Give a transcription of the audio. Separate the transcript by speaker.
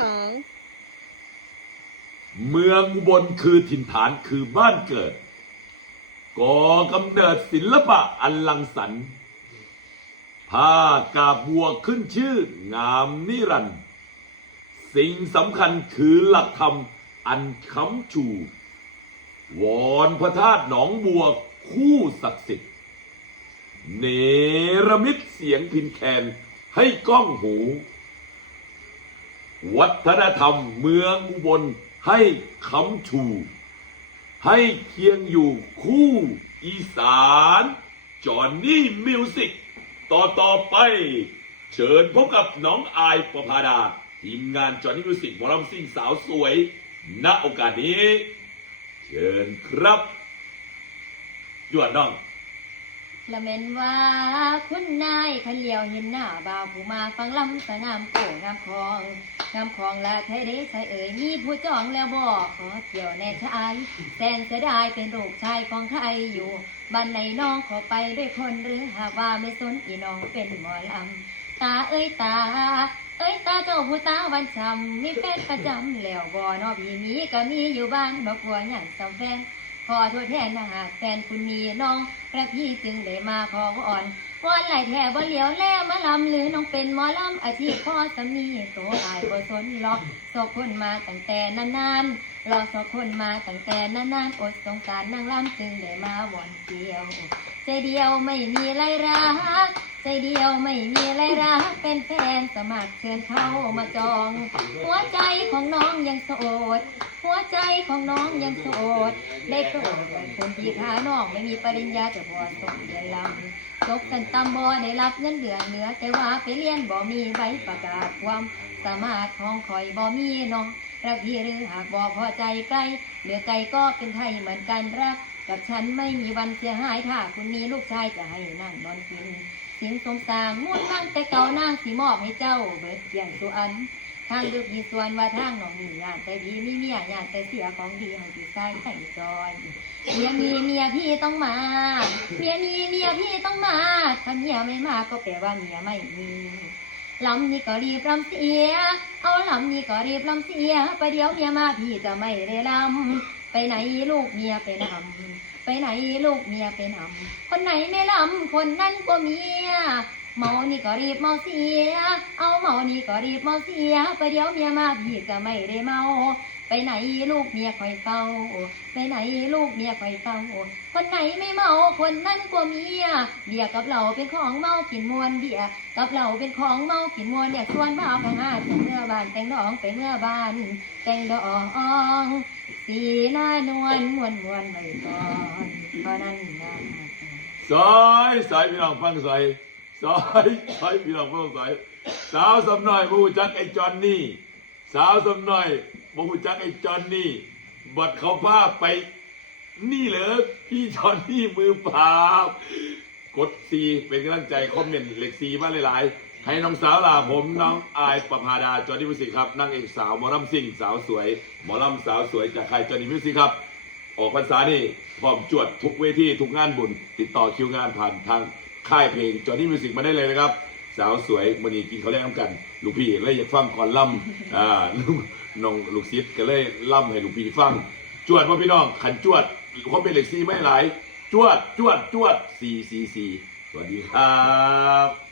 Speaker 1: สอง
Speaker 2: เมืองอุบลคือถิ่นฐานคือบ้านเกิด ก่อกำเนิดศิลปะอันลังสรรค์ผ้ากาบบัวขึ้นชื่องามนิรันดร์สิ่งสำคัญคือหลักธรรมอันค้ำชู วอนพระธาตุหนองบัวคู่ศักดิ์สิทธิ์ เนรมิตเสียงพินแคนให้ก้องหู วัฒนธรรมเมืองอุบลให้คำชู ให้เคียงอยู่คู่อีสาน จอนนี่มิวสิกต่อต่อไป เชิญพบกับน้องอายประภาดา ทีมงานจอนนี่มิวสิกหมอลำซิ่งสาวสวย ณโอกาสนี้ เชิญครับยวนน้อง
Speaker 3: ละเมนว่าคุณนายขันเหลียวเห็นหน้าบ่าวผู้มาฟังลำสงามโก่งามคลองงามคลองและไทยเดชายเอ่ยมีผู้จองแล้วบอกขอเที่ยวแน่ชายแสนเสียดายเป็นลูกชายของใครอยู่บ้านไหนน้องขอไปด้วยคนหรือหากว่าไม่สนอีน้องเป็นหมอลำตาเอ้ยตา เอ้ยตาเจ้าผู้ตาวันช้ำมีแฟนประจำแล้วบ่นอพี่มีก็มีอยู่บ้านบ่กลัวอย่างสำแฟน ขอโทษแทนนะหากแฟนคุณมีน้องกระพี่จึงได้มาขออ่อน วอนไหลแท่บ่เหลียวแลมาลำหรือน้องเป็นหมอลำอาชีพพ่อสามีโตอายบ่สนหรอกสอกคนมาตั้งแต่นานๆรอสอกคนมาตั้งแต่นานๆอดสงสารนางลำจึงได้มาวอนเดียว ใจเดียวไม่มีไรรักใจเดียวไม่มีไรรักเป็นแฟนสมัครเชิญเข้ามาจอง หัวใจของน้องยังโสดหัวใจของน้องยังโสด ได้โปรดคนที่ขาน้องไม่มีปริญญาแต่พอส่งเรียนลำจบกันตำบอได้รับเงินเดือนเหนือ แต่ว่าไปเรียนบ่มีใบประกาศความสามารถของคอยบ่มีน้องรักพี่หรือหากบ่พอใจใกล้เหลือไกลก็เป็นไทยเหมือนกันรัก กับฉันไม่มีวันเสียหายถ้าคุณมีลูกชายจะให้นั่งนอนกินสินสมสางมุ่นนั่งแต่เก่านั่งสีมอบให้เจ้าเบิดเกียงสุอัน ทางดึกมีส่วนว่าทางน้องมีญาติแต่พี่มีเมียญาติแต่เสียของดีให้พี่ชายแต่งจอยเมียมีเมียพี่ต้องมา เมียมีเมียพี่ต้องมาถ้าเมียไม่มาก็แปลว่าเมียไม่มีลำนี้ก็รีบลำเสีย เอาลำนี้ก็รีบลำเสียประเดี๋ยวเมียมาพี่จะไม่ได้ลำไปไหนลูกเมียไปนำไปไหนลูกเมียไปนำคนไหนไม่ลำคนนั้นก็เมียเมานี่ก็รีบเมาเสีย เอา มานี่ก็รีบมาเสียประเดี๋ยวเมียมาพี่ก็ไม่ได้เมา ไปไหนลูกเมียคอยเฝ้า ไปไหนลูกเมียคอยเฝ้า คนไหนไม่เมาคนนั้นก็เมียเบียกับเราเป็นของเมากินมวนเบียกับเราเป็นของเมากินมวนอยากชวนบ่าวไปหาแต่เมื่อบานแต่งดองไปเมื่อบานแต่งดองสีหน้านวลมวนมวนไว้ก่อนเพราะนั้นนะ
Speaker 2: ซอยซอยพี่น้องฟังซอยซอยซอยพี่น้องฟังซอย สาวสมน้อยบูจักไอ้จอนนี่ สาวสมน้อยบูจักไอ้จอนนี่ บัดเขาพาไป นี่เหรอพี่จอนนี่มือเปล่ากดซีเป็นกำลังใจคอมเมนต์เล็กซีมาหลายๆ ให้น้องสาวลาผมน้องอายประภาดาจอนนี่มิวสิกครับนางเอกสาวหมอลำซิ่งสาวสวยหมอลำสาวสวยจากใครจอนนี่มิวสิกครับ ออกพรรษานี่พร้อมจวดทุกเวทีทุกงานบุญ ติดต่อคิวงานผ่านทางค่ายเพลงจอนนี่มิวสิกมาได้เลยนะครับ สาวสวยมันนี้กินเขาวแรกน้ำกันลูกพี่เลยอยากฟังก่อนล่ำอ่าน้องลูกซิดก็เลยล่ำให้ลูกพี่ฟัง จวดพ่อพี่น้องขันจวดเขาเป็นเหล็กซีไม่หลายจวดจวดจวดสี่สี่สี่สวัสดีครับ